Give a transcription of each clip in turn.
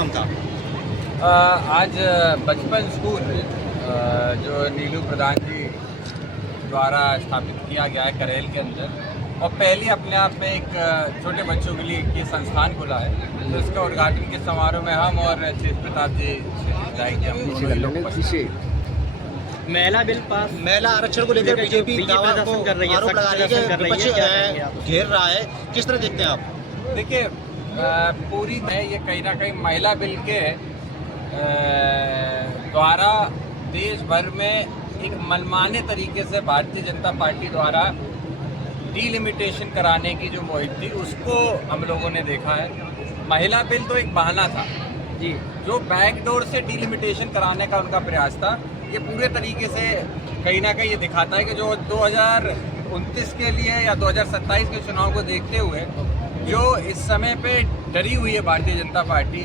Programme था? आज बचपन स्कूल जो नीलू प्रधान जी द्वारा स्थापित किया गया है करेल के अंदर, और पहली अपने आप में एक छोटे बच्चों के लिए ये संस्थान खुला है, तो इसका उद्घाटन के समारोह में हम और तेज प्रताप जी जाएंगे। हम महिला बिल पास, महिला आरक्षण को लेकर बीजेपी दावा को आरोप लगा रही है, विपक्ष घेर रहा है, किस तरह देखते हैं आप? देखिए, पूरी है ये कहीं ना कहीं महिला बिल के द्वारा देश भर में एक मनमाने तरीके से भारतीय जनता पार्टी द्वारा डीलिमिटेशन कराने की जो मुहिम थी उसको हम लोगों ने देखा है। महिला बिल तो एक बहाना था जी, जो बैकडोर से डीलिमिटेशन कराने का उनका प्रयास था। ये पूरे तरीके से कहीं ना कहीं ये दिखाता है कि जो 2029 के लिए या 2027 के चुनाव को देखते हुए जो इस समय पे डरी हुई है भारतीय जनता पार्टी,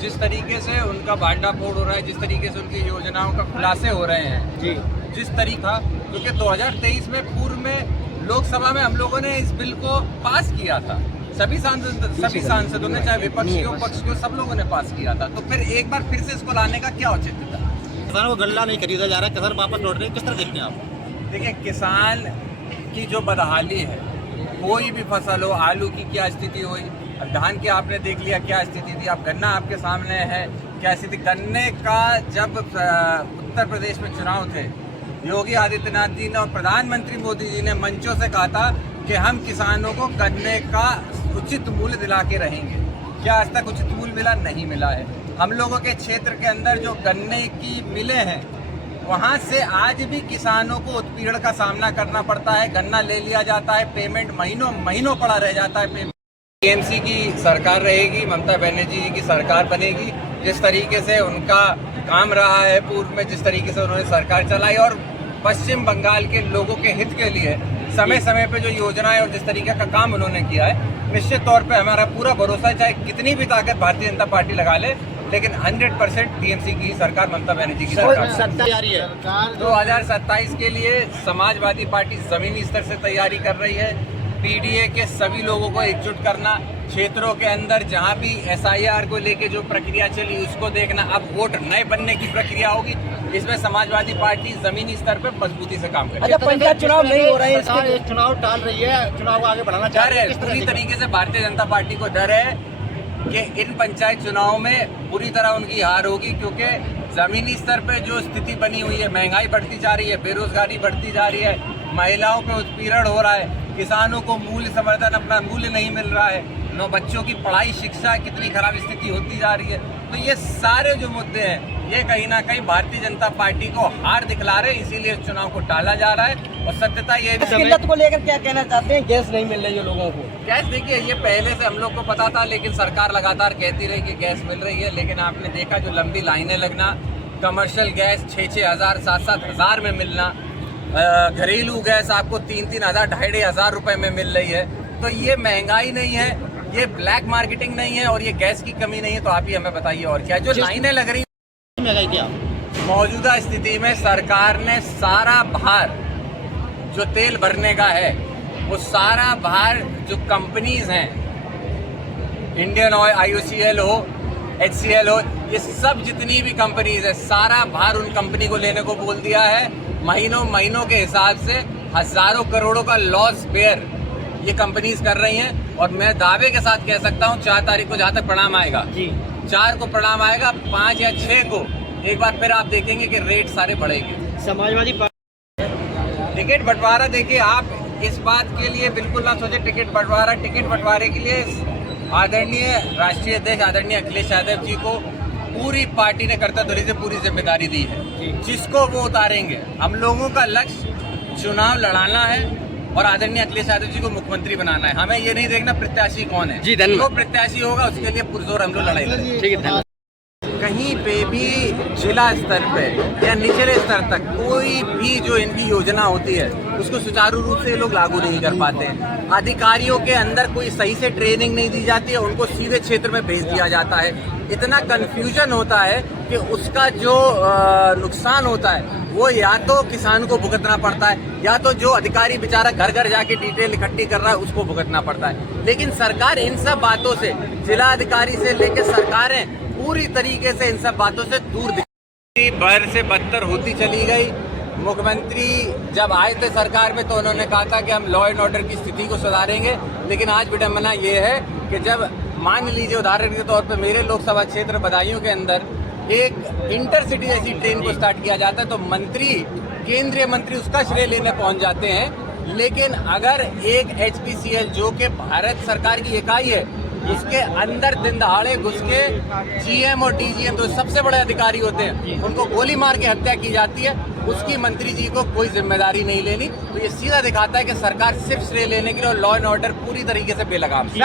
जिस तरीके से उनका भांडाफोड़ हो रहा है, जिस तरीके से उनकी योजनाओं का खुलासे हो रहे हैं जी, जिस तरीका, क्योंकि 2023 में पूर्व में लोकसभा में हम लोगों ने इस बिल को पास किया था, सभी सांसदों ने, चाहे विपक्ष के हो पक्ष के हो, सब लोगों ने पास किया था। तो फिर एक बार फिर से इसको लाने का क्या औचित्य था? किसानों को गल्ला नहीं खरीदा जा रहा है, किसान वापस लौट रहे हैं, किस तरह देखते हैं आप? देखिए, किसान की जो बदहाली है, कोई भी फसल हो, आलू की क्या स्थिति हुई, अब धान की आपने देख लिया क्या स्थिति थी, अब गन्ना आपके सामने है क्या स्थिति। गन्ने का जब उत्तर प्रदेश में चुनाव थे, योगी आदित्यनाथ जी ने और प्रधानमंत्री मोदी जी ने मंचों से कहा था कि हम किसानों को गन्ने का उचित मूल्य दिला के रहेंगे। क्या आज तक उचित मूल्य मिला? नहीं मिला है। हम लोगों के क्षेत्र के अंदर जो गन्ने की मिलें हैं, वहाँ से आज भी किसानों को उत्पीड़न का सामना करना पड़ता है। गन्ना ले लिया जाता है, पेमेंट महीनों महीनों पड़ा रह जाता है। टीएमसी की सरकार रहेगी, ममता बनर्जी जी की सरकार बनेगी। जिस तरीके से उनका काम रहा है पूर्व में, जिस तरीके से उन्होंने सरकार चलाई और पश्चिम बंगाल के लोगों के हित के लिए समय समय पे जो योजनाएं और जिस तरीके का काम उन्होंने किया है, निश्चित तौर पे हमारा पूरा भरोसा है, चाहे कितनी भी ताकत भारतीय जनता पार्टी लगा ले, लेकिन 100% टीएमसी की सरकार, ममता बनर्जी की सरकार तैयारी है। 2027 के लिए समाजवादी पार्टी जमीनी स्तर से तैयारी कर रही है। पीडीए के सभी लोगों को एकजुट करना, क्षेत्रों के अंदर जहां भी एसआईआर को लेके जो प्रक्रिया चली उसको देखना, अब वोट नए बनने की प्रक्रिया होगी। इसमें समाजवादी पार्टी जमीनी स्तर पर मजबूती से काम करेगी। पंचायत चुनाव नहीं हो रहे हैं, सरकार चुनाव टाल रही है, चुनाव आगे बढ़ाना चाह रही है, पूरी तरीके से भारतीय जनता पार्टी को डर है कि इन पंचायत चुनाव में बुरी तरह उनकी हार होगी, क्योंकि जमीनी स्तर पे जो स्थिति बनी हुई है, महंगाई बढ़ती जा रही है, बेरोजगारी बढ़ती जा रही है, महिलाओं पे उत्पीड़न हो रहा है, किसानों को मूल्य समर्थन, अपना मूल्य नहीं मिल रहा है, नौ बच्चों की पढ़ाई शिक्षा कितनी खराब स्थिति होती जा रही है। तो ये सारे जो मुद्दे हैं, ये कहीं ना कहीं भारतीय जनता पार्टी को हार दिखला रहे, इसीलिए इस चुनाव को टाला जा रहा है। और सत्यता ये किल्लत को लेकर क्या कहना चाहते हैं? गैस नहीं मिल रही है लोगों को। गैस, देखिए, ये पहले से हम लोग को पता था, लेकिन सरकार लगातार कहती रही कि गैस मिल रही है, लेकिन आपने देखा जो लंबी लाइनें लगना, कमर्शियल गैस 6-6 हज़ार 7-7 हज़ार में मिलना, घरेलू गैस आपको 3-3 हज़ार 2,500 रुपए में मिल रही है। तो ये महंगाई नहीं है, ये ब्लैक मार्केटिंग नहीं है और ये गैस की कमी नहीं है। तो आप ही हमें बताइए और क्या जो लाइनें लग रही महंगाई क्या? मौजूदा स्थिति में सरकार ने सारा भार जो तेल भरने का है, वो सारा भार जो कंपनीज हैं, इंडियन ऑयल, IOCL हो, HCL हो, ये सब जितनी भी कंपनीज है, सारा भार उन कंपनी को लेने को बोल दिया है। महीनों के हिसाब से हजारों करोड़ों का लॉस बेयर ये कंपनीज कर रही हैं। और मैं दावे के साथ कह सकता हूँ 4 तारीख को जहाँ तक परिणाम आएगा जी, 4 को परिणाम आएगा, 5 या 6 को एक बार फिर आप देखेंगे कि रेट सारे बढ़ेंगे। समाजवादी टिकट बंटवारा, देखिए, आप इस बात के लिए बिल्कुल ना सोचे टिकट बंटवारे के लिए आदरणीय राष्ट्रीय अध्यक्ष आदरणीय अखिलेश यादव जी को पूरी पार्टी ने कर्तव्य से पूरी जिम्मेदारी दी है, जिसको वो उतारेंगे। हम लोगों का लक्ष्य चुनाव लड़ाना है और आदरणीय अखिलेश यादव जी को मुख्यमंत्री बनाना है। हमें ये नहीं देखना प्रत्याशी कौन है जी, जो प्रत्याशी होगा उसके लिए पुरजोर हम लोग लड़ाई करेंगे। ठीक है। कहीं पे भी जिला स्तर पे या निचले स्तर तक कोई भी जो इनकी योजना होती है उसको सुचारू रूप से ये लोग लागू नहीं कर पाते हैं। अधिकारियों के अंदर कोई सही से ट्रेनिंग नहीं दी जाती है, उनको सीधे क्षेत्र में भेज दिया जाता है। इतना कंफ्यूजन होता है कि उसका जो नुकसान होता है वो या तो किसान को भुगतना पड़ता है, या तो जो अधिकारी बेचारा घर घर जाके डिटेल इकट्ठी कर रहा है उसको भुगतना पड़ता है। लेकिन सरकार इन सब बातों से, जिला अधिकारी से लेकर सरकारें पूरी तरीके से इन सब बातों से दूर दिखी, बर से बदतर होती चली गई। मुख्यमंत्री जब आए थे सरकार में तो उन्होंने कहा था कि हम लॉ एंड ऑर्डर की स्थिति को सुधारेंगे, लेकिन आज विडंबना ये है कि जब मान लीजिए उदाहरण के तौर पे मेरे लोकसभा क्षेत्र बदायूं के अंदर एक इंटरसिटी जैसी ट्रेन को स्टार्ट किया जाता है तो मंत्री, केंद्रीय मंत्री उसका श्रेय लेने पहुंच जाते हैं, लेकिन अगर एक HPCL जो कि भारत सरकार की इकाई है उसके अंदर दिन दहाड़े घुस के GM और DGM तो सबसे बड़े अधिकारी होते हैं, उनको गोली मार के हत्या की जाती है, उसकी मंत्री जी को कोई जिम्मेदारी नहीं लेनी। तो ये सीधा दिखाता है कि सरकार सिर्फ श्रेय लेने के लिए और लॉ एंड ऑर्डर पूरी तरीके से बेलगाम है।